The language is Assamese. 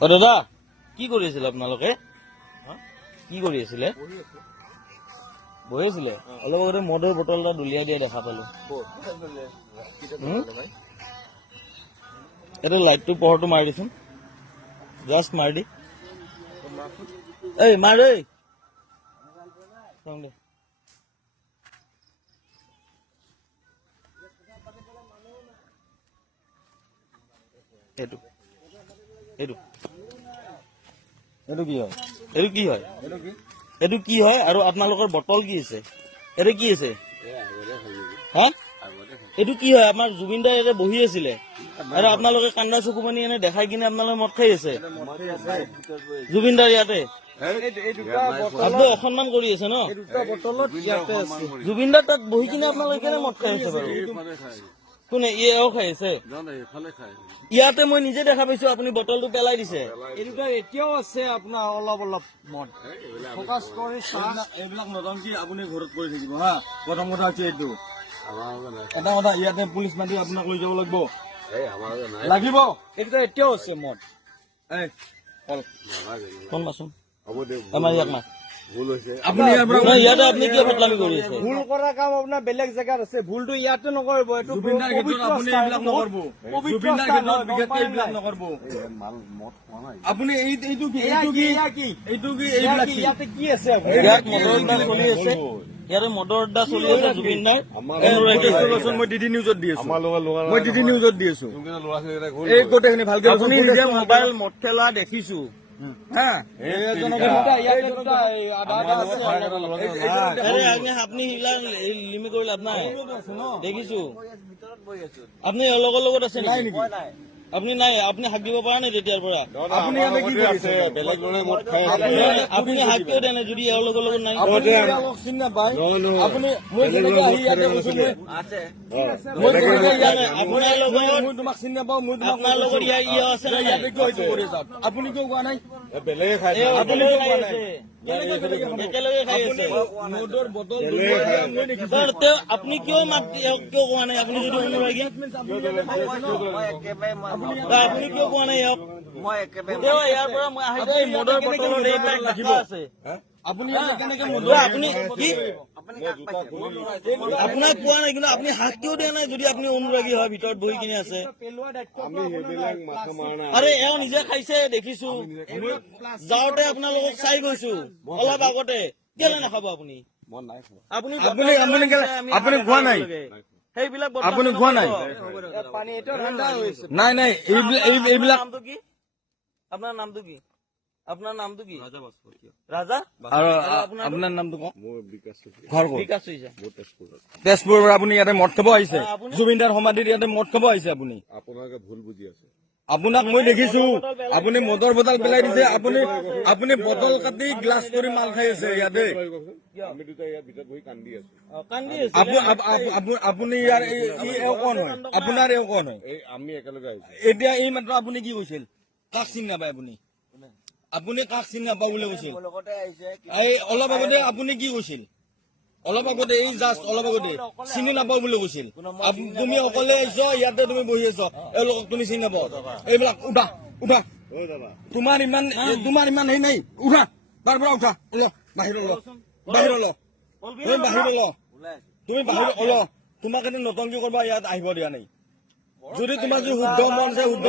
দাদা কি কৰি আছিলে আপোনালোকে? কি কৰি আছিলে? বহি আছিলে। অলপ আগতে মদৰ বটল এটা দলিয়াই দিয়া দেখা পালো। এইটো লাইটটো পোহৰটো মাৰি দিচোন, জাষ্ট মাৰি দি। এই মাৰ দেই। এইটো এইটো এইটো কি হয়? এইটো কি হয়? এইটো কি হয়? আৰু আপোনালোকৰ বটল কি আছে? এইটো কি আছে? হা? এইটো কি হয়? আমাৰ জুবিন দাই ইয়াতে বহি আছিলে আৰু আপোনালোকে কান্দা চকু পানী এনে দেখাই কিনে আপোনালোকে মদ খাই আছে জুবিন দাৰ ইয়াতে। আপুনি অসন্মান কৰি আছে ন? জুবিন দাৰ তাত বহি কিনে আপোনালোকে কেনে মদ খাই আছে বাৰু? কোনে এও খাই আছে? ইয়াতে মই নিজে দেখা পাইছো আপুনি বটলটো পেলাই দিছে। এতিয়াও আছে আপোনাৰ অলপ অলপ মদ ফকাচ কৰি এইবিলাক নতংকি আপুনি ঘৰত কৰি থাকিব হা। প্ৰথম কথা হৈছে এইটো, এটা কথা ইয়াতে পুলিচ মাতি আপোনাক লৈ যাব লাগিব এইটো এতিয়াও আছে মদ। ফোন মাচোন আমাৰ ইয়াক মা। আপুনি ইয়াতে আপুনি কিয় ফটলামি কৰি আছে? ভুল কৰা কাম আপোনাৰ বেলেগ জেগাত আছে, ভুলটো ইয়াতে নকৰিব। এইটো জুবিনদাৰ ক্ষেত্ৰত আপুনি এইবিলাক নকৰিব। জুবিনদাৰ ক্ষেত্ৰত বিশেষকৈ এইবিলাক নকৰিব। আপুনি এইটো কি এইবিলাক ইয়াতে কি আছে? ইয়াত মদৰ আড্ডা চলি আছে, ইয়াতে মদৰ আড্ডা চলি আছে জুবিনদাৰ। মই ডিডি নিউজত দি আছো, মই ডিডি নিউজত দি আছো। এই গোটেইখিনি ভালকে আপুনি নিজে মোবাইল মদ খেলা দেখিছো হা। আপনি লিমি কৰি লাভ নাই, দেখিছো আপুনি লগৰ লগত আছে নাই নেকি? আপুনি নাই, আপুনি হাক দিব পৰা নাই তেতিয়াৰ পৰা। আপুনি কি কৰিছে? বেলেগ ল'ৰাই মদ খাই আপুনি হাক কিয় দিয়া নাই যদি এওঁৰ লগৰ লগত নাই? চিনি নাপায় আপুনি। আপোনাৰ লগত মই তোমাক চিনি নাপাওঁ, মই আপোনাৰ লগত আছে নাই? আপুনি কিয় কোৱা নাই? বেলেগে খাই আপুনি একেলগে খাই আছে। আপুনি কিয় মাত কিয় কোৱা নাই? আপুনি যদি অনুৰাগী আপুনি কিয় কোৱা নাই ইয়াক? ইয়াৰ পৰা মই আহি মদৰ বটলত এইবিলাক দেখা আছে। আপুনি কেনেকে আপুনি কি আপোনাক কোৱা নাই, কিন্তু আপুনি হাত কিয় দিয়া নাই যদি আপুনি অনুৰাগী হয়? ভিতৰত বহি কিনে আছে। আৰে এওঁ নিজে খাইছে দেখিছো, যাওঁতে আপোনালোকক চাই গৈছো অলপ আগতে। কেলে নাখাব আপুনি? আপুনি খোৱা নাই? সেইবিলাক আপুনি খোৱা নাই? নাই নাই, এইবিলাক নামটো কি? আপোনাৰ নামটো কি? আপোনাৰ নামটো কি? ৰাজা। আৰু আপোনাৰ নামটো কওক। তেজপুৰৰ পৰা আপুনি ইয়াতে মদ খাব আহিছে? জুবিনদাৰ সমাধিত ইয়াতে মদ খাব আহিছে আপুনি? আপোনালোকে ভুল বুজি আছে। আপোনাক মই দেখিছো, আপুনি মদৰ বটল পেলাই দিছে। আপুনি বটল কাটি গ্লাছ কৰি মাল খাই আছে ইয়াতে। আমি দুটা ইয়াৰ ভিতৰত বহি কান্দি আছো। আপুনি ইয়াৰ এওঁ কোন হয়? আপোনাৰ এওঁ কোন হয়? আমি একেলগে আহিছো। এতিয়া এই মাত্ৰ আপুনি কি কৈছিল? কাক চিনি নাপায় আপুনি? আপুনি কাক চিনি নাপায় বুলি কৈছিল? এই অলপ আগতে আপুনি কি কৈছিল? অলপ আগতে এই জাষ্ট অলপ আগতে চিনি নাপাওঁ বুলি কৈছিল। তুমি অকলে আহিছ, ইয়াতে তুমি বহি আছ, এওঁলোকক তুমি চিনি নাপাওঁ। এইবিলাক উঠা উঠা, তোমাৰ ইমান হেৰি নাই। উঠা তাৰ পৰা উঠা, বাহিৰত তুমি বাহিৰত তোমাক এনে নতংকি কৰবা ইয়াত আহিব দিয়া নাই। যদি তোমাৰ যদি শুদ্ধ মন আছে শুদ্ধ